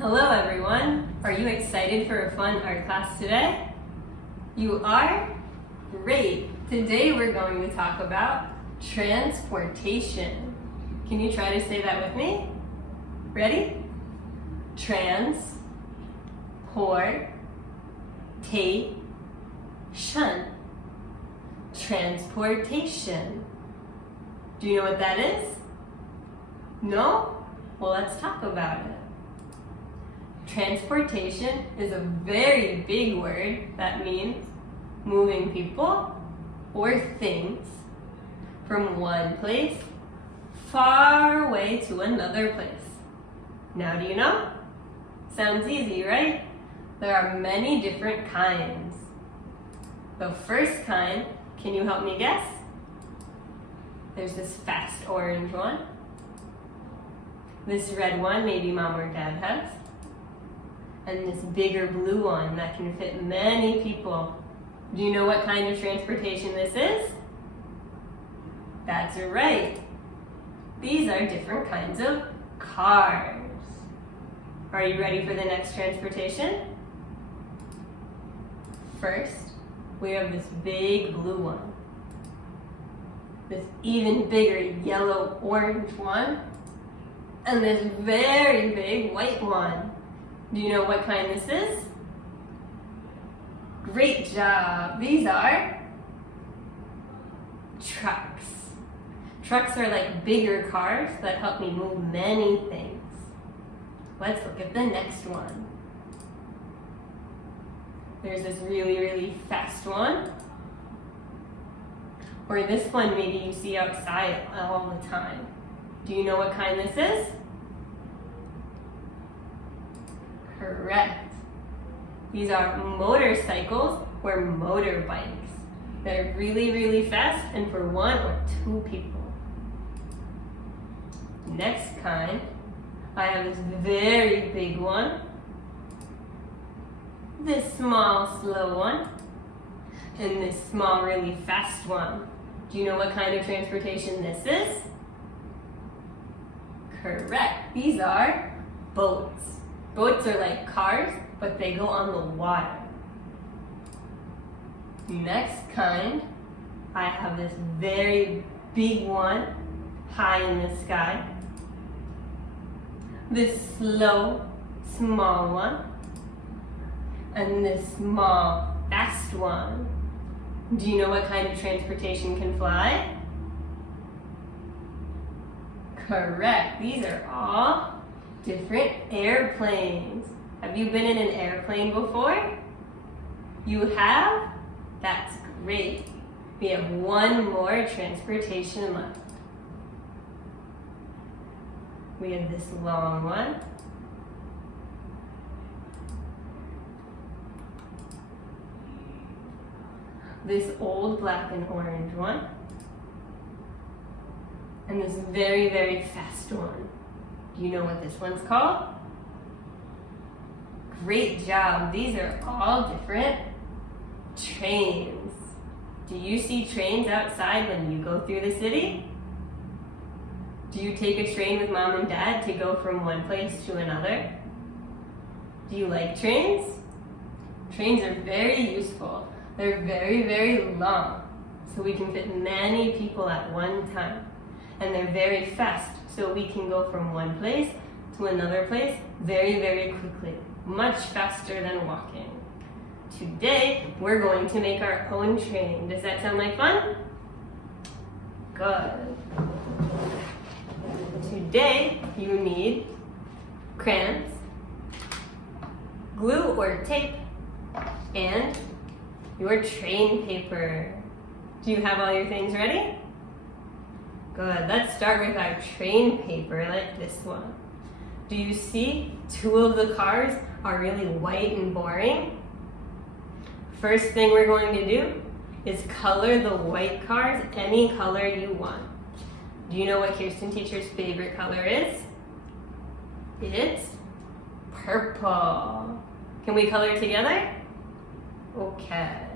Hello everyone! Are you excited for a fun art class today? You are? Great! Today we're going to talk about transportation. Can you try to say that with me? Ready? Transportation. Transportation. Do you know what that is? No? Well, let's talk about it. Transportation is a very big word that means moving people or things from one place far away to another place. Now do you know? Sounds easy, right? There are many different kinds. The first kind, can you help me guess? There's this fast orange one. This red one, maybe mom or dad has. And this bigger blue one that can fit many people. Do you know what kind of transportation this is? That's right. These are different kinds of cars. Are you ready for the next transportation? First, we have this big blue one. This even bigger yellow-orange one. And this very big white one. Do you know what kind this is? Great job! These are trucks. Trucks are like bigger cars that help me move many things. Let's look at the next one. There's this really fast one. Or this one maybe you see outside all the time. Do you know what kind this is? Correct. These are motorcycles or motorbikes. They're really fast and for one or two people. Next kind, I have this very big one, this small slow one, and this small really fast one. Do you know what kind of transportation this is? Correct. These are boats. Boats are like cars, but they go on the water. Next kind, I have this very big one, high in the sky. This slow, small one. And this small, fast one. Do you know what kind of transportation can fly? Correct. These are all different airplanes. Have you been in an airplane before? You have? That's great. We have one more transportation left. We have this long one. This old black and orange one. And this very fast one. Do you know what this one's called? Great job. These are all different trains. Do you see trains outside when you go through the city? Do you take a train with mom and dad to go from one place to another? Do you like trains? Trains are very useful. They're very long, so we can fit many people at one time. And they're very fast, so we can go from one place to another place very quickly, much faster than walking. Today, we're going to make our own train. Does that sound like fun? Good. Today, you need crayons, glue or tape, and your train paper. Do you have all your things ready? Good. Let's start with our train paper like this one. Do you see two of the cars are really white and boring? First thing we're going to do is color the white cars any color you want. Do you know what Kirsten teacher's favorite color is? It's purple. Can we color together? Okay.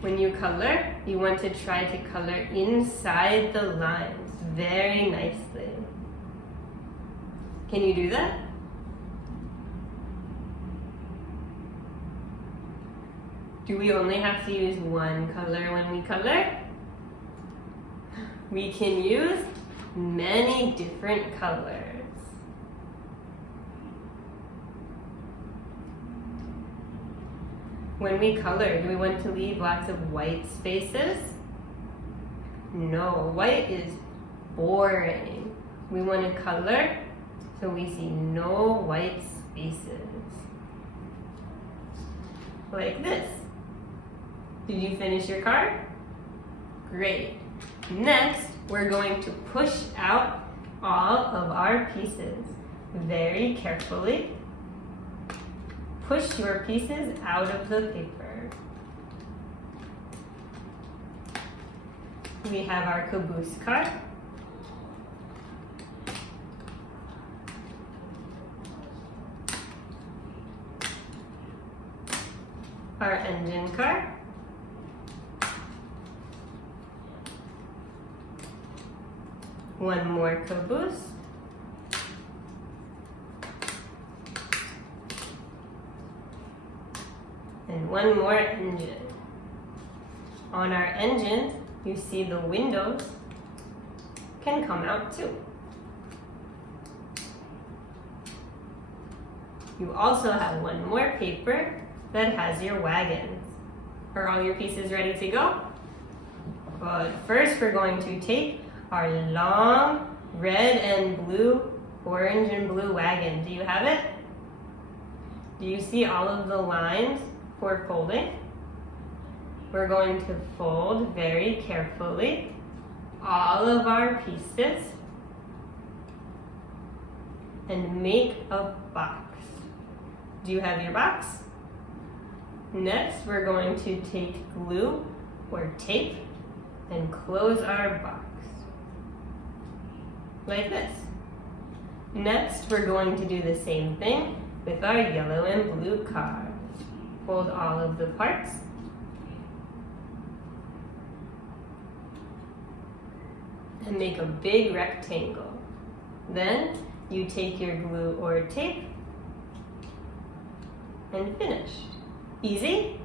When you color, you want to try to color inside the lines very nicely. Can you do that? Do we only have to use one color when we color? We can use many different colors. When we color, do we want to leave lots of white spaces? No, white is boring. We want to color so we see no white spaces. Like this. Did you finish your card? Great. Next, we're going to push out all of our pieces very carefully. Push your pieces out of the paper. We have our caboose card. Our engine card. One more caboose. And one more engine. On our engine, you see the windows can come out too. You also have one more paper that has your wagons. Are all your pieces ready to go? But first we're going to take our long red and blue, orange and blue wagon. Do you have it? Do you see all of the lines for folding? We're going to fold very carefully all of our pieces and make a box. Do you have your box? Next, we're going to take glue or tape and close our box. Like this. Next, we're going to do the same thing with our yellow and blue cards. Fold all of the parts. And make a big rectangle. Then, you take your glue or tape and finish. Easy?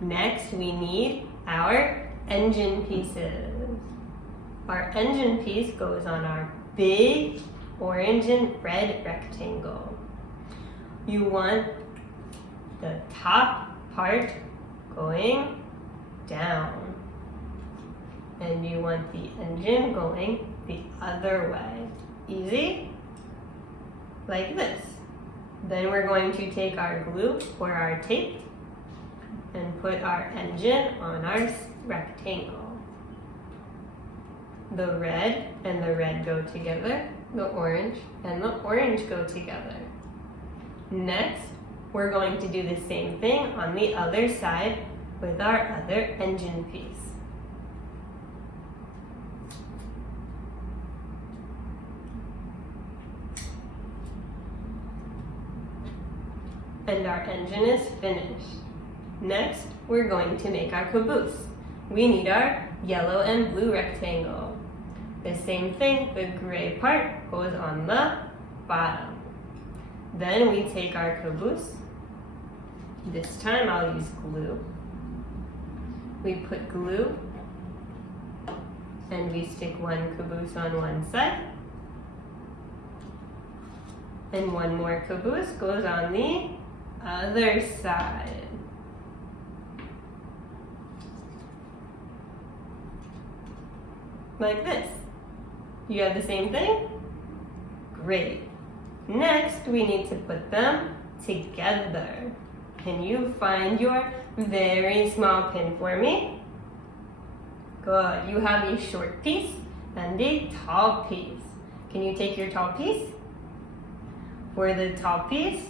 Next, we need our engine pieces. Our engine piece goes on our big orange and red rectangle. You want the top part going down. And you want the engine going the other way. Easy? Like this. Then we're going to take our glue or our tape and put our engine on our rectangle. The red and the red go together, the orange and the orange go together. Next, we're going to do the same thing on the other side with our other engine piece. And our engine is finished. Next, we're going to make our caboose. We need our yellow and blue rectangle. The same thing, the gray part goes on the bottom. Then we take our caboose. This time I'll use glue. We put glue and we stick one caboose on one side. And one more caboose goes on the other side. Like this. You have the same thing? Great. Next, we need to put them together. Can you find your very small pin for me? Good. You have a short piece and a tall piece. Can you take your tall piece? For the tall piece,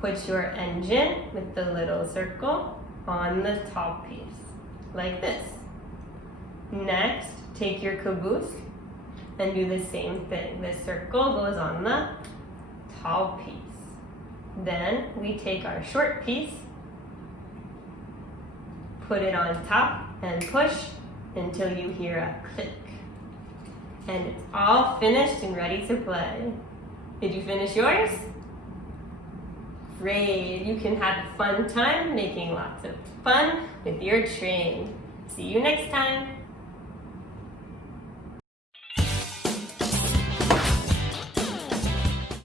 put your engine with the little circle on the tall piece, like this. Next, take your caboose and do the same thing. The circle goes on the tall piece. Then we take our short piece, put it on top and push until you hear a click. And it's all finished and ready to play. Did you finish yours? Great, you can have a fun time making lots of fun with your train. See you next time.